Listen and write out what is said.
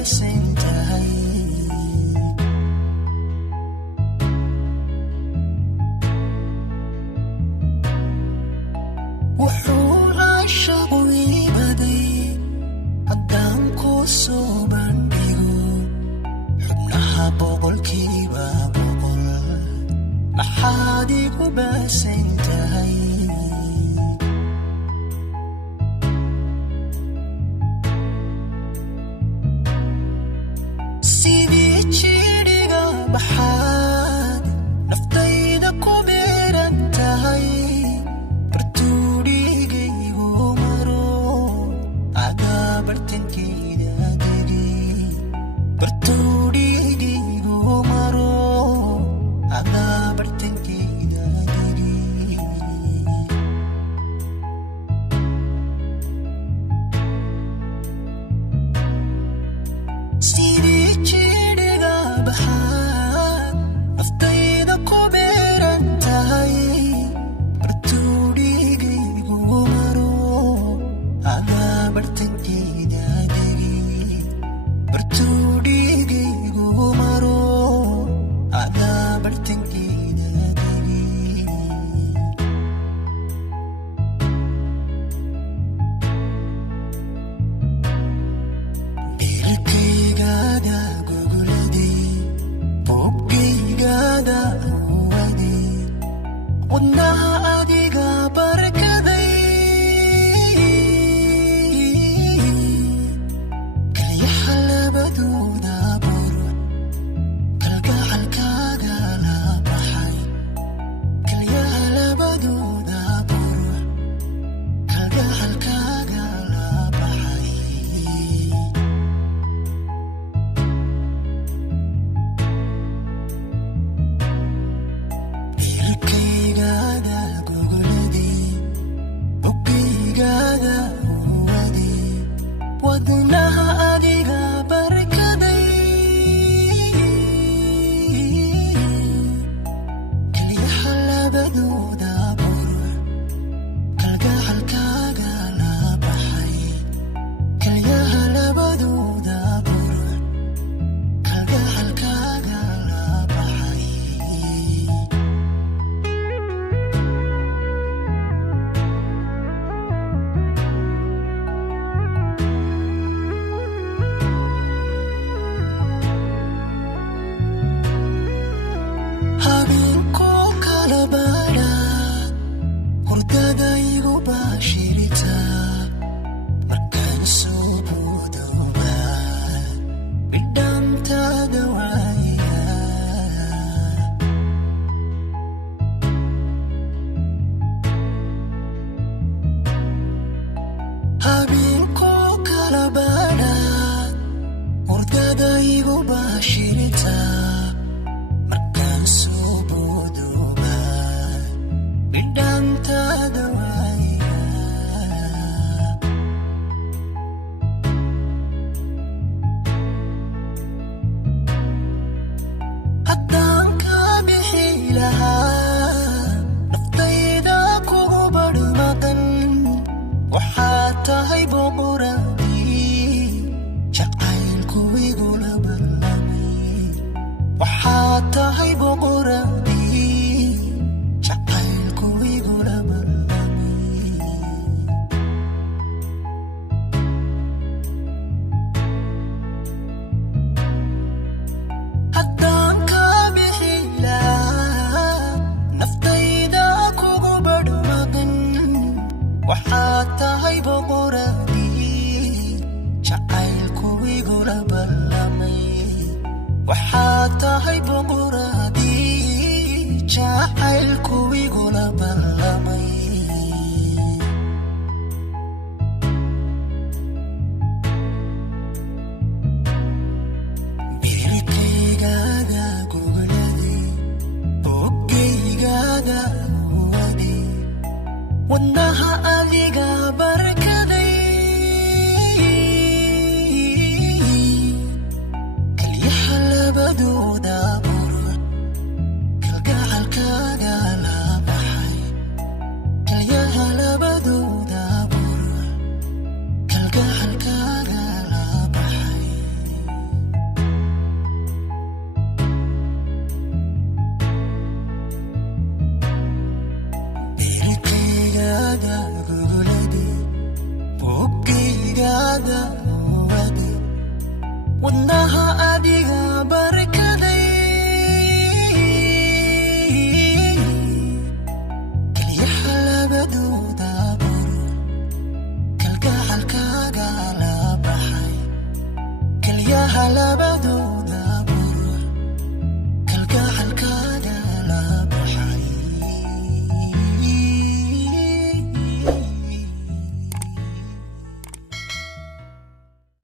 baasan tahay wuxuu caashaqu iibaday haddaan ku soo bandhigo xubnaha boqolkiiba boqol maxaad igu baasan tahay sidii jidhiga baxaad naftayda ku beeran tahay bartuudhigaygu maro adaa bartankeeda degi bartuudhigaygu maro adaa bartankeeda degi sidii jidhiga baxaad naftayda ku beeran tahay bartuudhigaygu maro adaa bartankeeda degi bartuudhigaygu maro adaa bartankeeda degi beerkaygaada gogoladay boggaygaada uwaday wadnaha adiga barkaday kalyaha labadooda burux kalgacalkaaga la baxay kalyaha labadooda burux kalgacalkaaga la baxay beerkaygaada gogoladay boggaygaada uwaday wadnaha adiga barkaday kalyaha labadooda burux kalgacalkaaga la baxay kalyaha labadooda burux kalgacalkaaga la baxay habeenkoo kala baadha hurdada igu baashirita markaan soo boodooba bidhaantaada waaya habeenkoo kala baadha hurdada igu baashirita markaan soo boodooba bidhaantaada waaya haddaan ka bixi lahaa naftayda kugu badhmaqan waxaad tahay boqoradii jacaylku igula ballamay waxaad tahay boqoradii jacaylku igula ballamay haddaan ka bixi lahaa naftayda kugu badhmaqan waxaad tahay boqoradii jacaylku igula ballamay waxaad tahay boqoradii jacaylku igula ballamay beerkaygaada gogoladay boggaygaada uwaday wadnaha